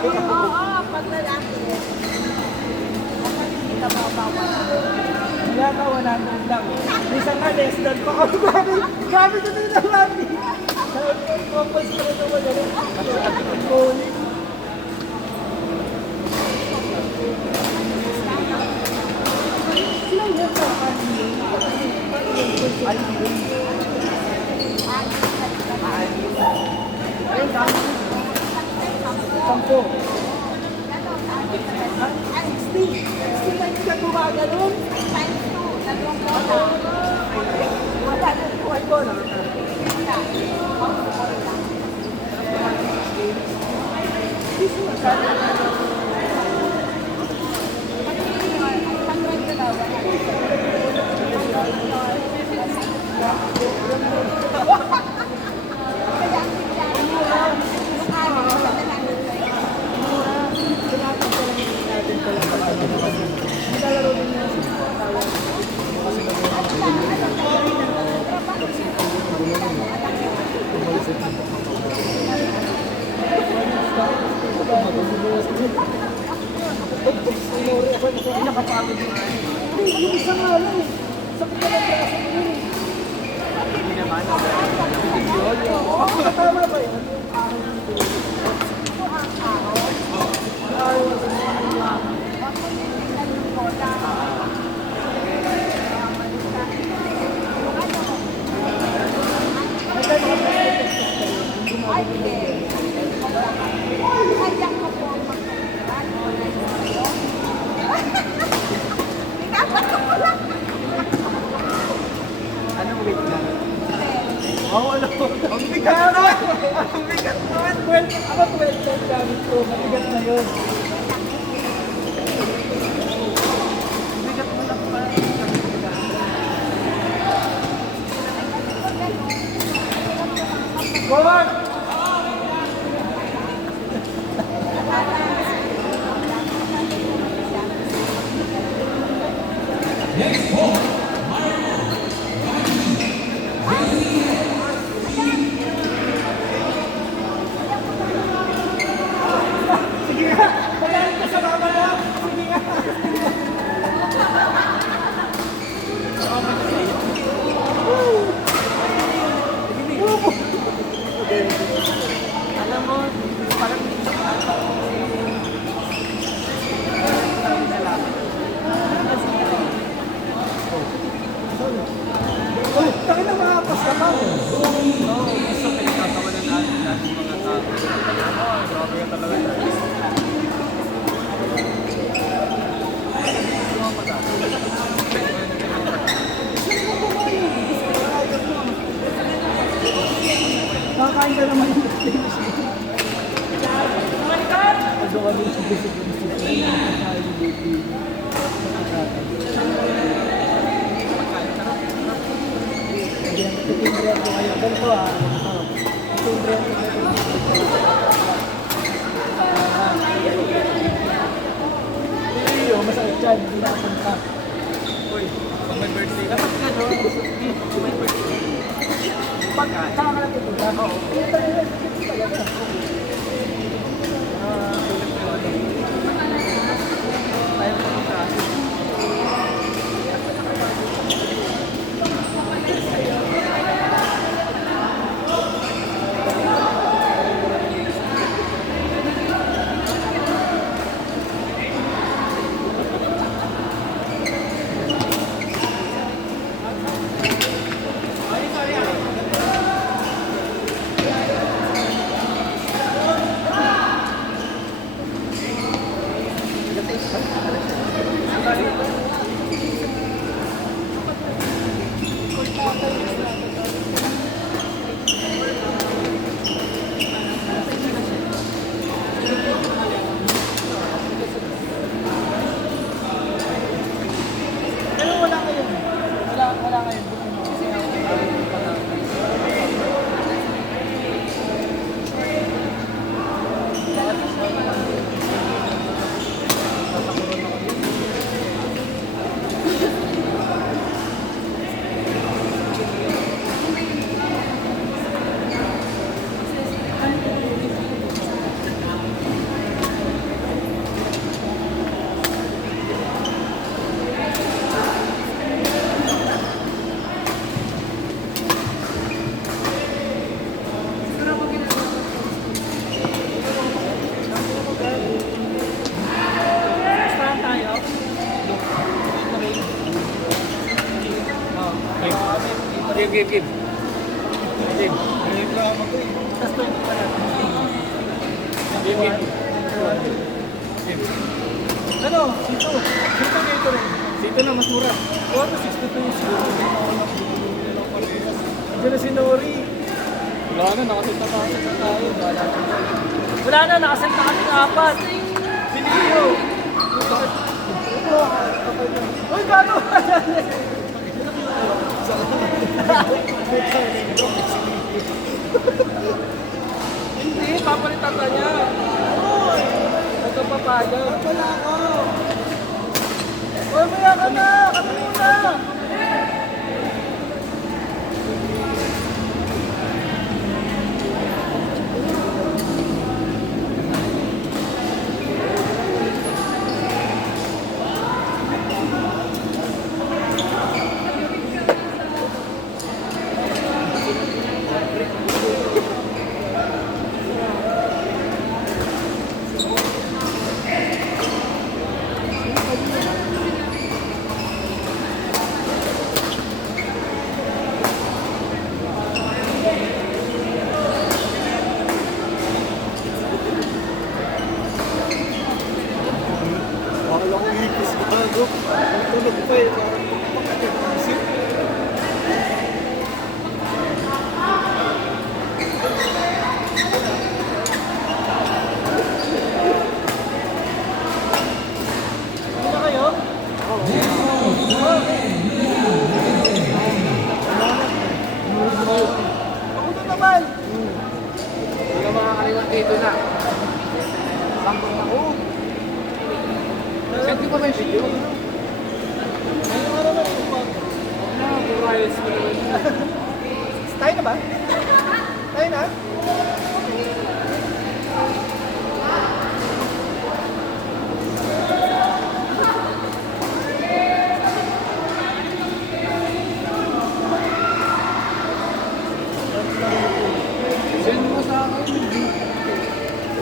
Oo, pag lalaki. Kapag hindi ka babawa. Wala ka, 100 lang. Isang nga, less than pa ako. Grabe ko din na mami. Kapag ko na naman yan. Ang bowling. Silang yan sa Sampo. 60 pa hindi ka gumagano'n. Wala na buhay ko. Nakapagod yun. Yung isang nga lang eh. Sakit ka ng braso mo yun eh. Hindi naman. Tama ba yun? Oo, alam ko. Ang bigat naman! Ang bigat naman! Well, ako 12 times gamit ko. Mabigat na yun. Bigat mo lang pa. Forward! Next ball. Sige nga! Magaling ka sa mama na! Sige nga! Alam mo, parang oh, takin na makapas ka pa! Gusto pinagkakawalan natin natin mga tao. Grabe ka talaga. Nakakain ka naman yung finish. Ado kami sa basic Itimbre ko kayo. Ganito ah. Itimbre ko kayo. Iyo, masakit dyan. Hindi na punta. Uy, pag may birthday ka, dapat nga no? May birthday. Pag saka ka lang pupunta. Oo. Hindi talaga. Talaga. Tayo pa ito sa Give. Give. Tapos 20 pa natin. Give. Ano? Sito. Sito dito rin. Dito na, mas mura. 162 siguro. Diyan na si Nori. Wala na, nakasit na pa sa tayo. Wala na, nakaset na kami apat. Si Leo. Uy, gaano? Hindi, papalitan ka niya. Uy! Ito papayag. Wala ako. Uy, maya ka na. Kami muna. Bakal ako ipis ko bago. Tulog pa eh. Isip. Hindi na kayo? Ako doon naman. Hindi ka makakaliwan dito na. Sampung ako. Send ko pa ba yung video? Ngayong araw na rin pa. Na, puro ayos mo naman. Tayo na ba? Tayo na? Send mo sa akin. Hindi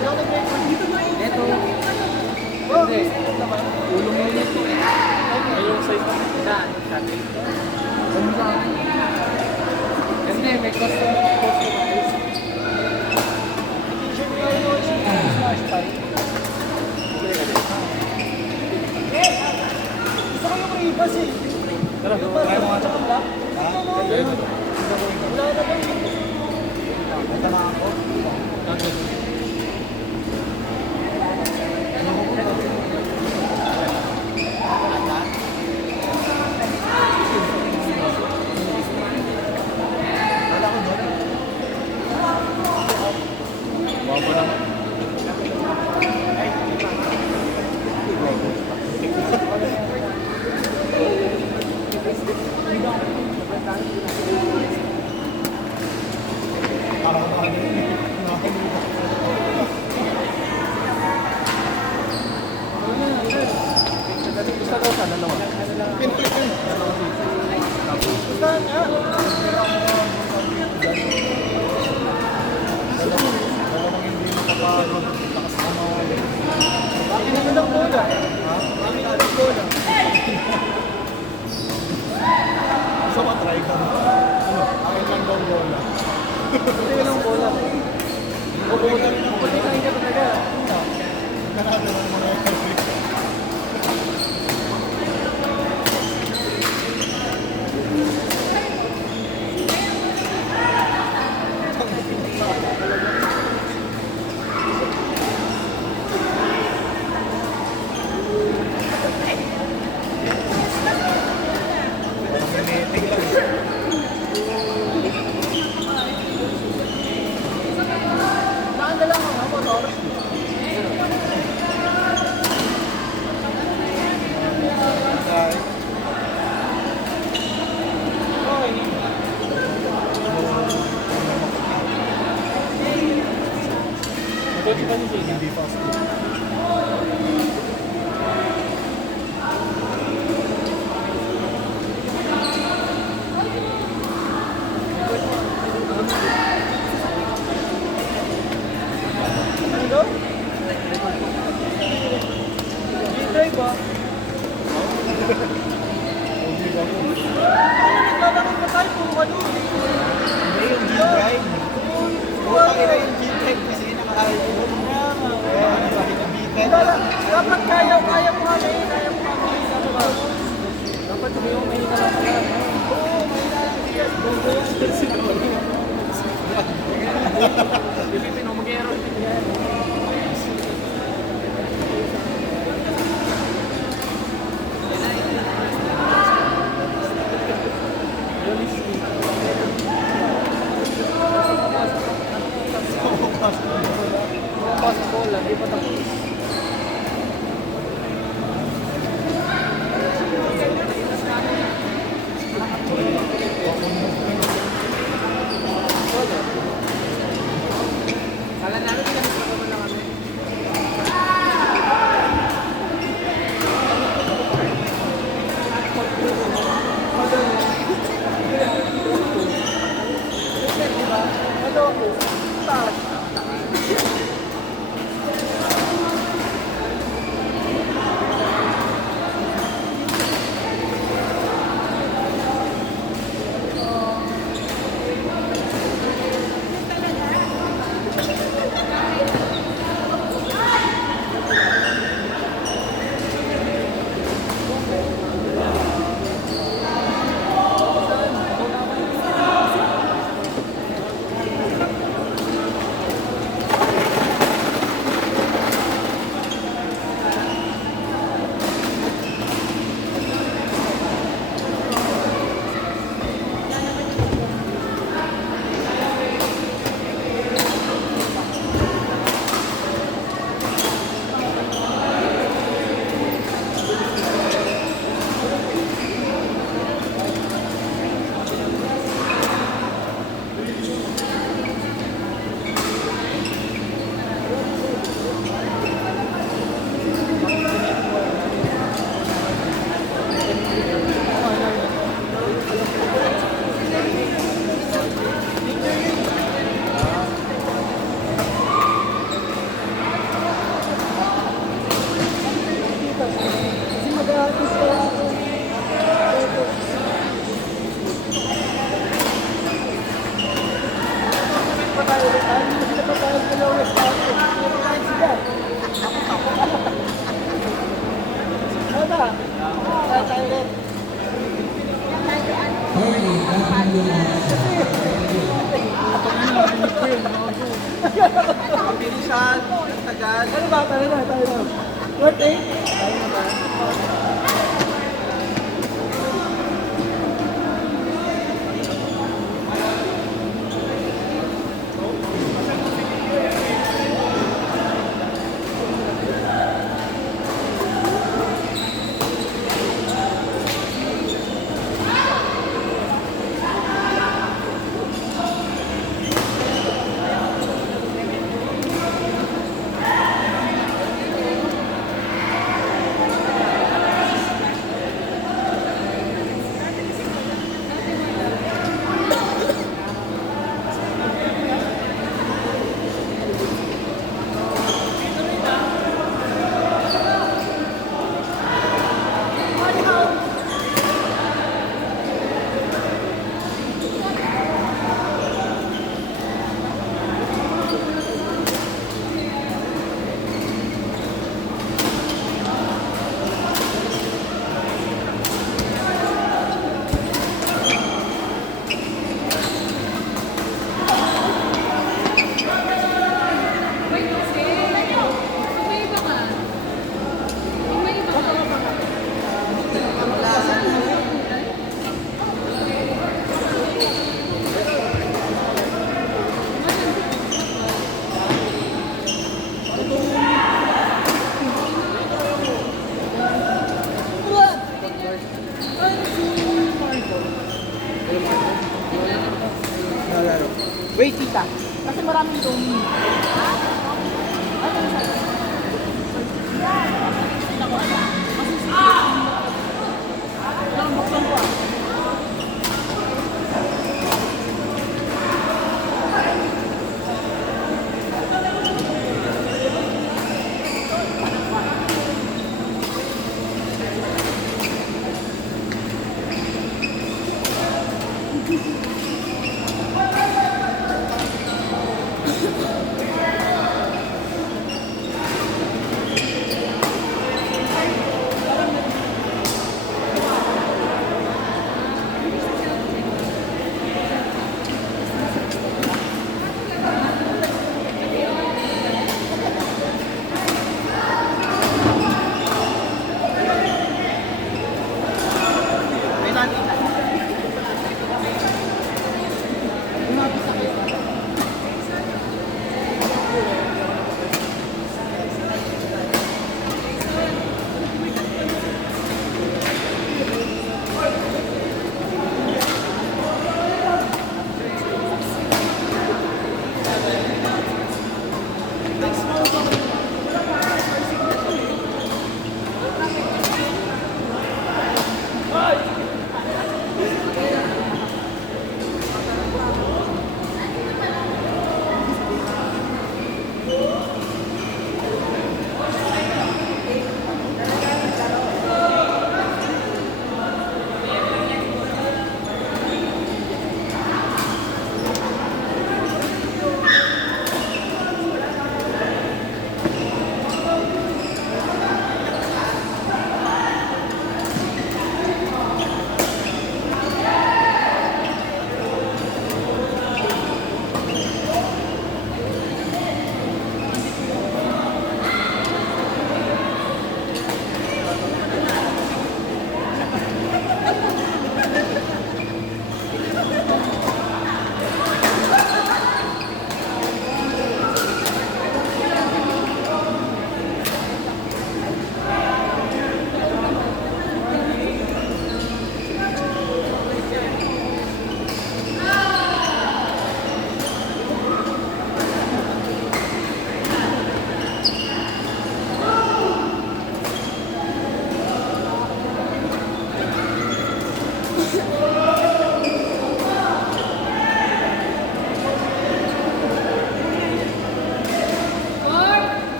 ako nag-record dito na eh. Ito. Oh, Hindi. naman. Ulong mo nito. Ay, yung size na. Saan? Sabi. Ano sa akin? Hindi, may customize. T-shirt ko yun. Slash tie. Gusto ko yung ribas eh. Tara, Ribas, try mo nga. tsaka black. Wala na ba yun? Punta na ako. Wala ko doon. Baba naman. Parang nakalimutan. Gusto daw sa dalawa. Saan nga? Dalawang hindi nakapaglakas na mga Bakit naman ang bola? Bakit ang bola? Gusto ko try ka. Ano? Akin lang daw bola. Hindi ka ng bola. Pupunta ka talaga. Kanado ng mga Saan na lang ako, motor? Dapat kaya mo kami. Dapat hindi mo mahina lang pala. Oo, mahina lang siya. Pilipino, mag-aero. Pasok ko lang, di pa tapos. Kala namin pinag-usapan na kami. Bilisan, ang tagal. Ano ba? Tayo na. What, eh? Wait, tita. Kasi maraming room.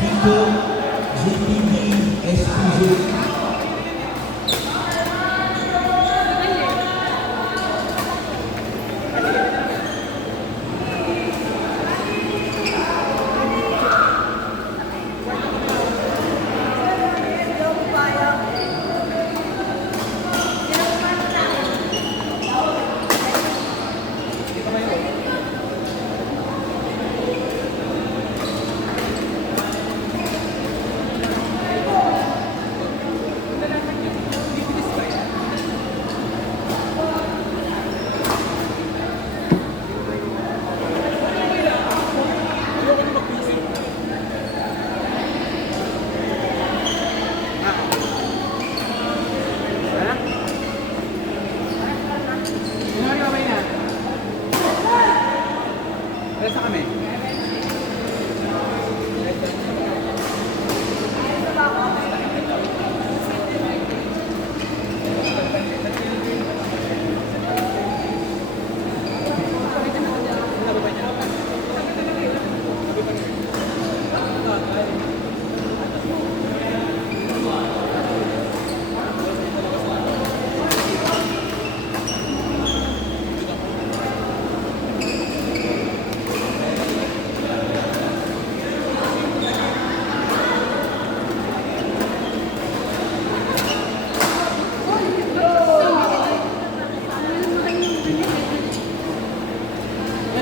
Tito, JPD, SPJ. Hello, Pupayang. Sino yung kamay na? Resta kami.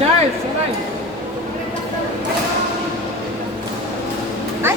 Charles, sabay! Ay!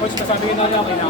Coach, masabi ko na lang, okay na ako.